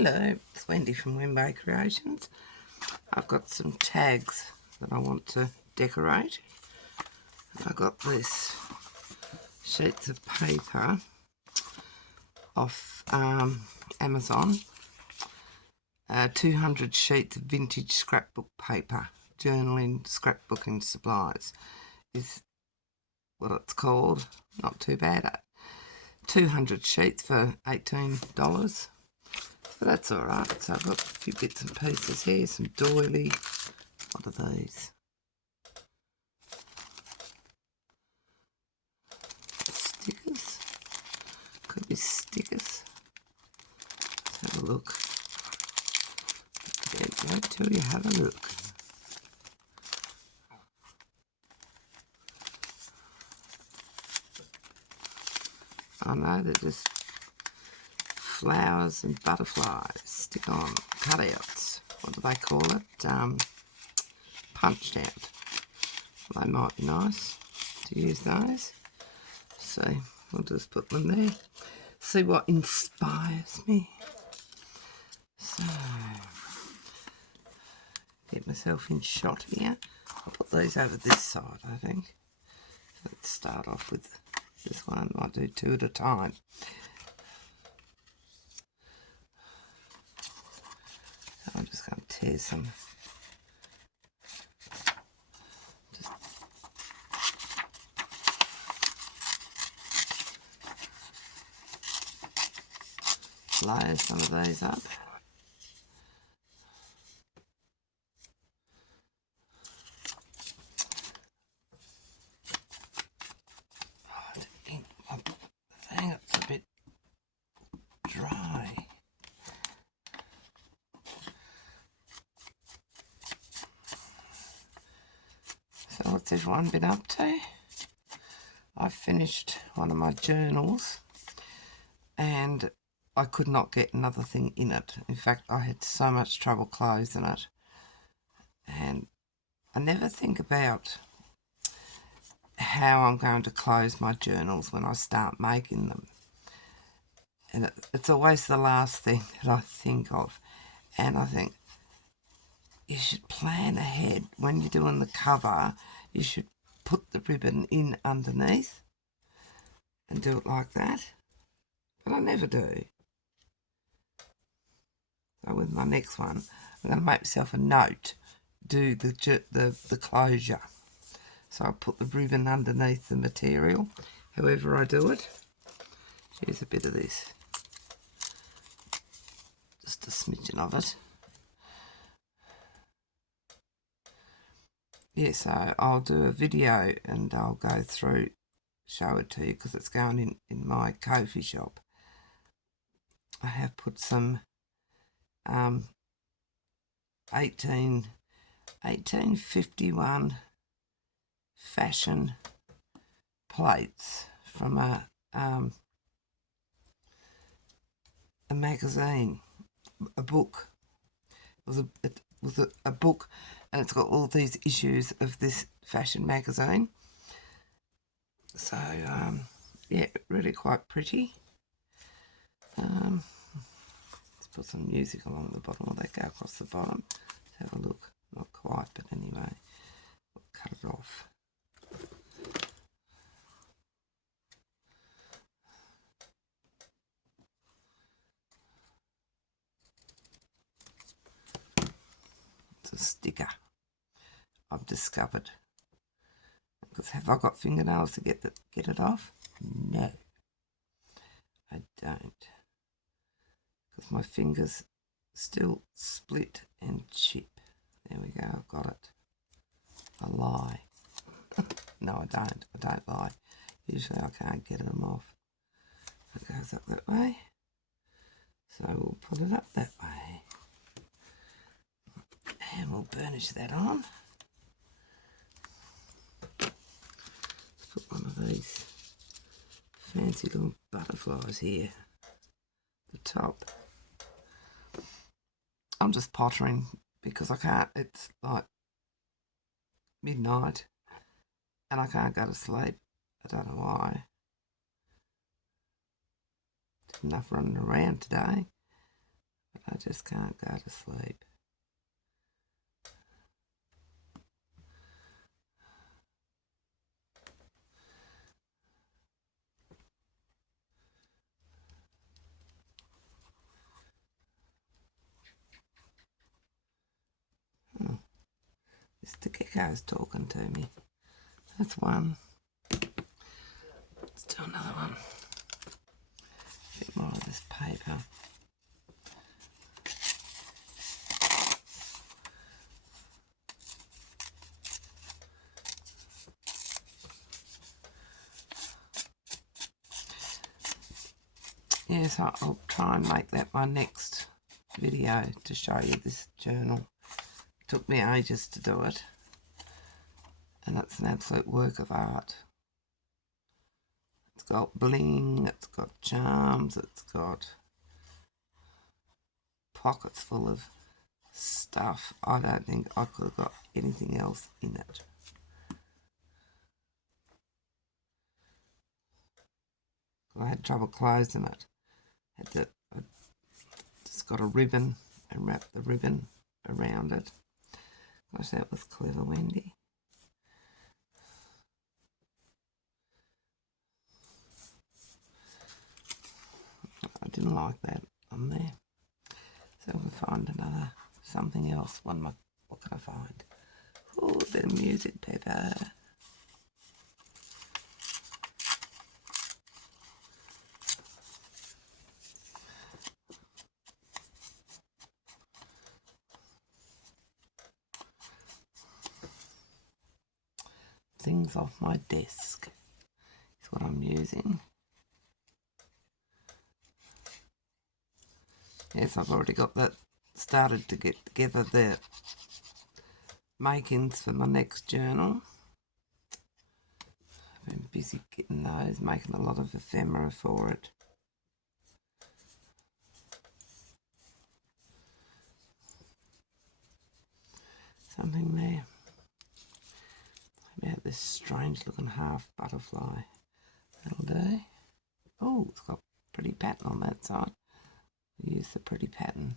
Hello, it's Wendy from Wembo Creations. I've got some tags that I want to decorate. I got this sheets of paper off Amazon. 200 sheets of vintage scrapbook paper. Journaling, scrapbooking supplies is what it's called. Not too bad. 200 sheets for $18. So that's alright. So I've got a few bits and pieces here. Some doily. What are these? Stickers. Could be stickers. Let's have a look. Wait till you have a look. I know they're just flowers and butterflies. Stick on cutouts. What do they call it? Punched out. They might be nice to use those. So I'll just put them there. See what inspires me. So get myself in shot here. I'll put these over this side, I think. Let's start off with this one. I'll do two at a time. So I'm just going to tear some. Layer some of these up. I think it's a bit dry. So what's everyone been up to? I finished one of my journals and I could not get another thing in it. In fact, I had so much trouble closing it. And I never think about how I'm going to close my journals when I start making them. And it's always the last thing that I think of. And I think you should plan ahead. When you're doing the cover, you should put the ribbon in underneath and do it like that. But I never do. So with my next one, I'm going to make myself a note, do the closure. So I'll put the ribbon underneath the material, however I do it. Here's a bit of this. Just a smidgen of it. Yeah, so I'll do a video and I'll go through, show it to you because it's going in my Ko-fi shop. I have put some 1851 fashion plates from a magazine, a book. It was a book, and it's got all these issues of this fashion magazine. So yeah, really quite pretty. Let's put some music along the bottom. Will they go across the bottom? Let's have a look. Not quite, but anyway, we'll cut it off. It's a sticker I've discovered. Because have I got fingernails to get it off? No, I don't. Because my fingers still split and chip. There we go, I've got it. I lie. No, I don't. I don't lie. Usually I can't get them off. It goes up that way. So we'll put it up that way. And we'll burnish that on. Let's put one of these fancy little butterflies here. The top. I'm just pottering because I can't. It's like midnight and I can't go to sleep. I don't know why. Enough running around today. I just can't go to sleep. Oh, Mr. Gecko's talking to me. That's one. Let's do another one. A bit more of this paper. Yes, I'll try and make that my next video to show you this journal. It took me ages to do it, and it's an absolute work of art. It's got bling, it's got charms, it's got pockets full of stuff. I don't think I could have got anything else in it. I had trouble closing it. I just got a ribbon and wrapped the ribbon around it. Gosh, that was clever, Wendy. I didn't like that on there. So we'll find another, something else. What can I find? Oh, a bit of music paper. Things off my desk is what I'm using. Yes, I've already got that started to get together the makings for my next journal. I've been busy getting those, making a lot of ephemera for it. Something there about this strange looking half butterfly. That'll do. Oh, it's got a pretty pattern on that side. Use the pretty pattern.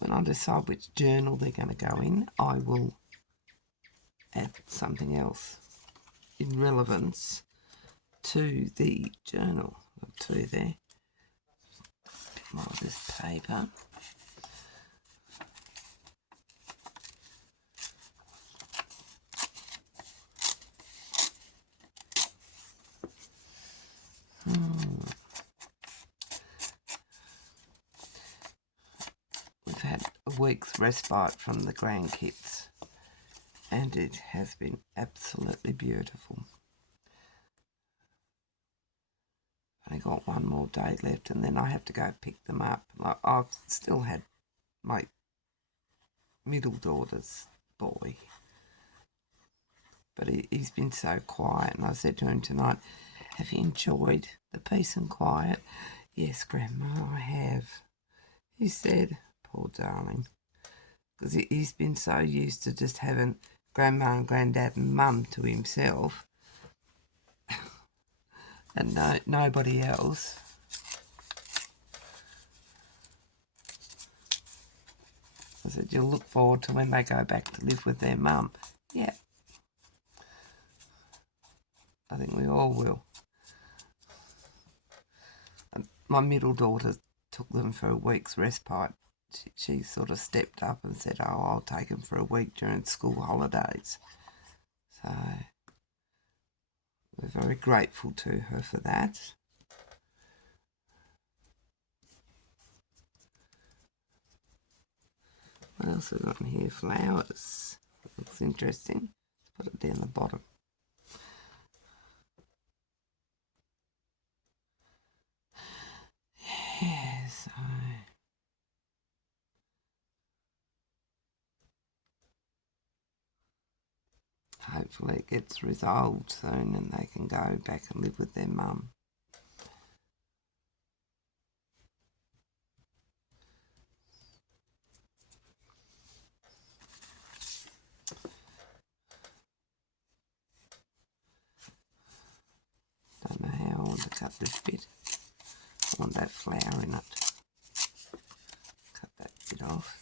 When I decide which journal they're going to go in, I will add something else in relevance to the journal. Got two there. A bit more of this paper. We've had a week's respite from the grandkids, and it has been absolutely beautiful. I got one more day left, and then I have to go pick them up. Like, I've still had my middle daughter's boy, but he's been so quiet, and I said to him tonight, have you enjoyed the peace and quiet? Yes, Grandma, I have. He said, poor darling, because he's been so used to just having Grandma and Granddad and Mum to himself and nobody else. I said, you'll look forward to when they go back to live with their mum. Yeah. I think we all will. And my middle daughter took them for a week's respite. She sort of stepped up and said, oh, I'll take them for a week during school holidays. So we're very grateful to her for that. What else have we got in here? Flowers. Looks interesting. Let's put it down the bottom. Yes, hopefully it gets resolved soon and they can go back and live with their mum. cut this bit. I want that flour in it. Cut that bit off.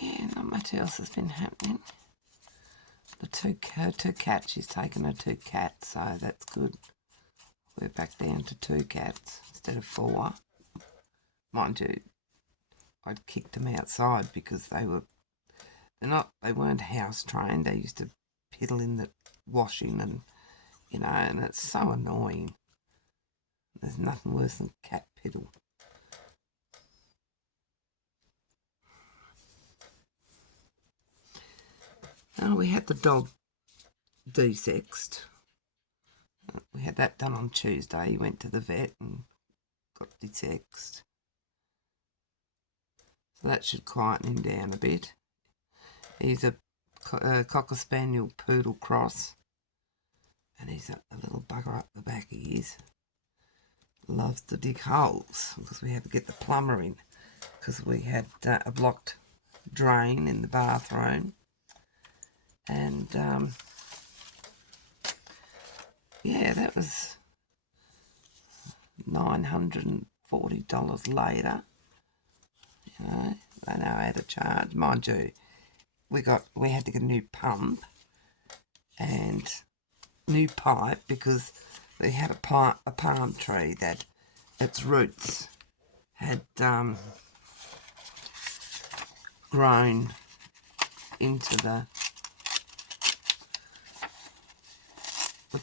Yeah, not much else has been happening. Her two cats, she's taken her two cats, so that's good. We're back down to 2 cats instead of 4. Mind you, I'd kicked them outside because they weren't house trained. They used to piddle in the washing and, and it's so annoying. There's nothing worse than cat piddle. Oh, we had the dog de-sexed. We had that done on Tuesday. He went to the vet and got de-sexed. So that should quieten him down a bit. He's a Cocker Spaniel Poodle cross. And he's a little bugger up the back, he is. Loves to dig holes because we had to get the plumber in because we had a blocked drain in the bathroom. And yeah, that was $940 later. They know how to charge. Mind you, we had to get a new pump and new pipe because we had a palm tree that its roots had grown into the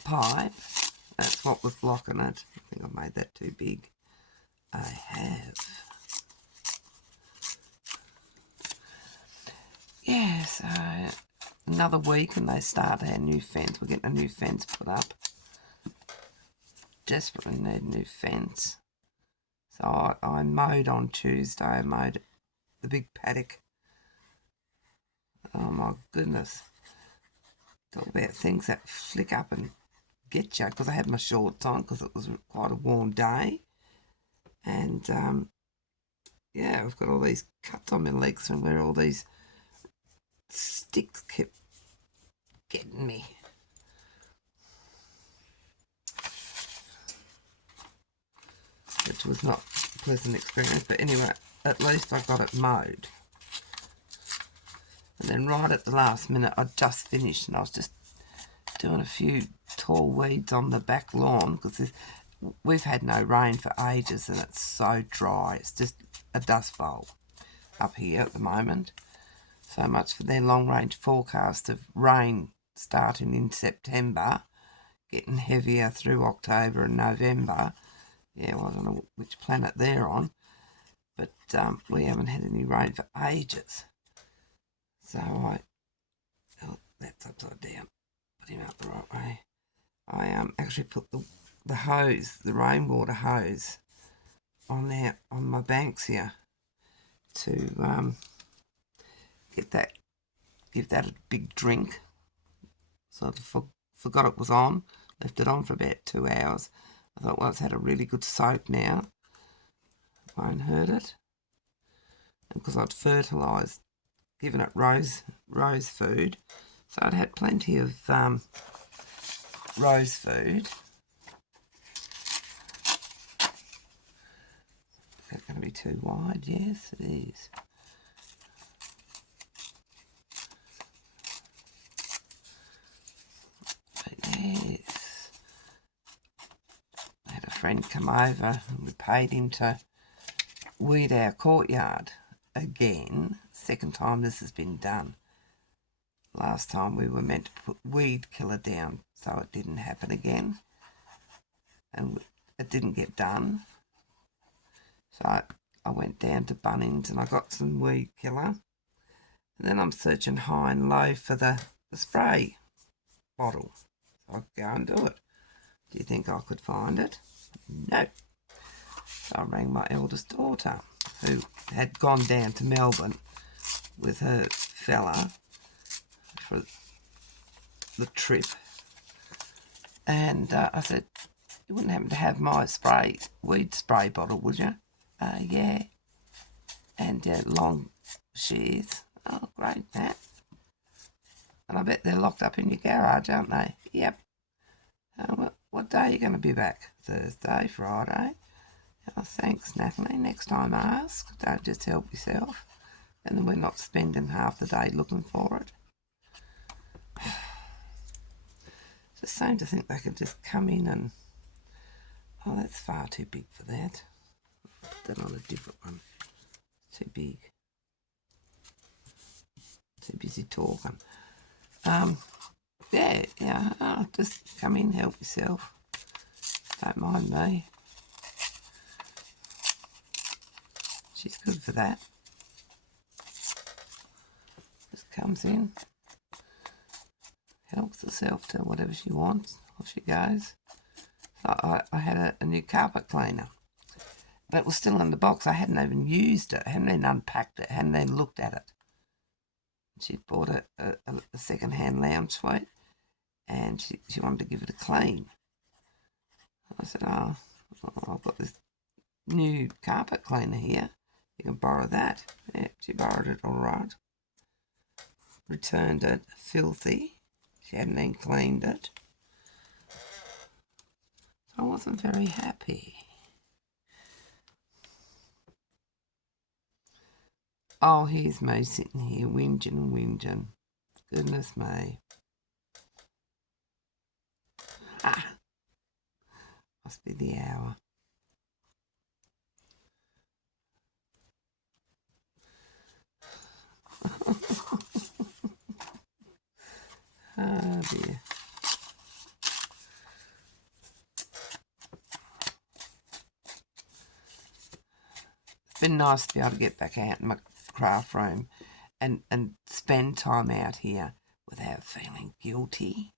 pipe. That's what was blocking it. I think I made that too big. I have. Yeah, so another week and they start our new fence. We're getting a new fence put up. Desperately need a new fence. So I mowed on Tuesday. I mowed the big paddock. Oh my goodness. Talk about things that flick up and get you, because I had my shorts on because it was quite a warm day. And yeah, I've got all these cuts on my legs from where all these sticks kept getting me. Which was not a pleasant experience, but anyway, at least I got it mowed. And then right at the last minute, I just finished and I was just doing a few tall weeds on the back lawn because we've had no rain for ages and it's so dry. It's just a dust bowl up here at the moment. So much for their long-range forecast of rain starting in September, getting heavier through October and November. Yeah, well, I don't know which planet they're on, but we haven't had any rain for ages. So that's upside down. Put him out the right way. I actually put the hose, the rainwater hose, on my banks here to give that a big drink. So I forgot it was on. Left it on for about 2 hours. I thought, well, it's had a really good soak now. Won't hurt it. And because I'd fertilised, given it rose food, so I'd had plenty of rose food. Is that going to be too wide? Yes, it is. But yes. I had a friend come over and we paid him to weed our courtyard again. Second time this has been done. Last time we were meant to put weed killer down so it didn't happen again, and it didn't get done. So I went down to Bunnings and I got some weed killer. And then I'm searching high and low for the spray bottle. So I go and do it. Do you think I could find it? No. So I rang my eldest daughter, who had gone down to Melbourne with her fella for the trip. And I said, you wouldn't happen to have my weed spray bottle, would you? Yeah. And long shears. Oh, great, Matt. And I bet they're locked up in your garage, aren't they? Yep. What day are you going to be back? Thursday, Friday? Oh, thanks, Natalie. Next time ask. Don't just help yourself. And then we're not spending half the day looking for it. It's the same to think they could just come in and... Oh, that's far too big for that. Put that on a different one. Too big. Too busy talking. Yeah, just come in, help yourself. Don't mind me. She's good for that. Just comes in, helps herself to whatever she wants. Off she goes. I had a new carpet cleaner, but it was still in the box. I hadn't even used it. I hadn't even unpacked it. I hadn't even looked at it. She bought a second-hand lounge suite, and she wanted to give it a clean. I said, oh, I've got this new carpet cleaner here. You can borrow that. Yeah, she borrowed it all right. Returned it filthy. She hadn't even cleaned it. I wasn't very happy. Oh, here's me sitting here whinging and whinging. Goodness me. Must be the hour. Oh dear. It's been nice to be able to get back out in my craft room and spend time out here without feeling guilty.